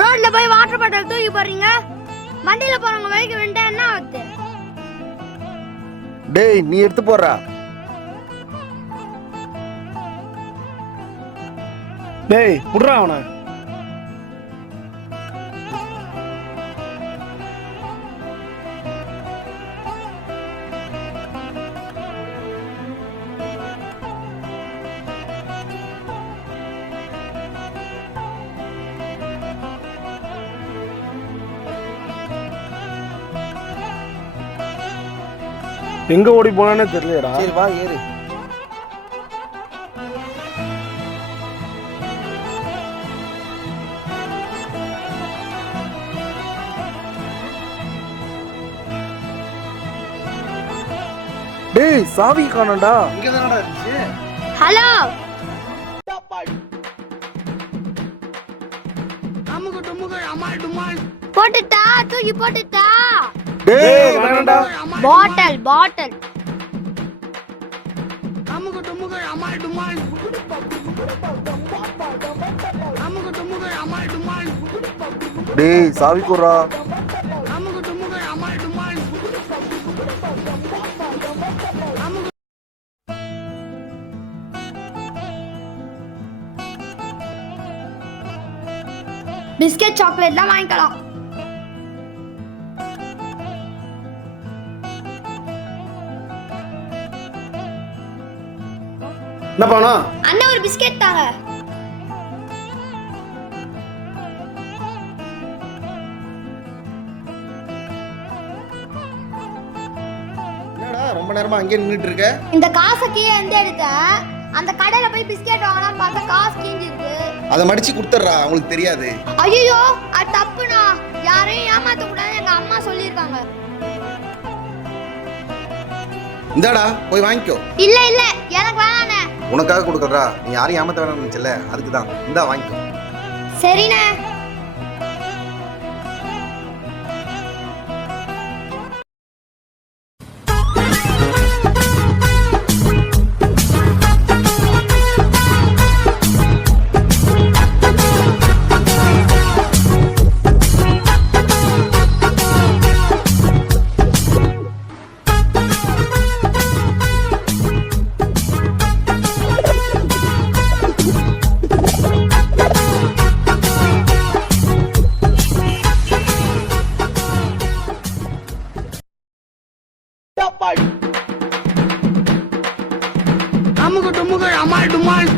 ரோட்ல போய் water bottle தூக்கி போடுறீங்க? வண்டியில போறவங்க வைக்க வேண்டாம் என்ன ஆகுது? டேய் நீ எடுத்து போடுறா. டேய் புட்றா அவனை. எங்க ஓடி போனானே தெரியலடா சரி வா ஏறு. டேய் சாவி காணோம்டா. இங்க தானடா இருந்துச்சு. ஹலோ. போட்டுட்டா தூக்கி போட்டுட்டா. பாட்டில் பாட்டில். டேய் சாவி குடுறா. பிஸ்கெட் சாக்லேட்லாம் வாங்கிக்கலாம். என்ன பணம் அண்ணன் ஒரு பிஸ்கெட் தாங்க. ரொம்ப நேரமா அங்கேயே நின்றுட்டு இருக்க இந்த காசை கீழே எந்த எடுத்த அந்த கடையில போய் பிஸ்கெட் வாங்கலாம் பார்த்தா காசு கீஞ்சிருக்கு. அதை மடிச்சு கொடுத்துட்றா அவங்களுக்கு தெரியாது. ஐயோ அது தப்புண்ணா. யாரையும் ஏமாத்த கூடாது எங்க அம்மா சொல்லியிருக்காங்க. இந்தாடா போய் வாங்கிக்கோ. இல்ல இல்ல எனக்கு வேணாண்ணே உனக்காக கொடுக்குறா நீ யாரையும் ஏமாத்த வேணாம்னு நினைச்சல அதுக்கு தான் இந்தா வாங்கிக்கோ. சரிண்ணே. அமுக்கு டுமுக்கு அமால் டுமால்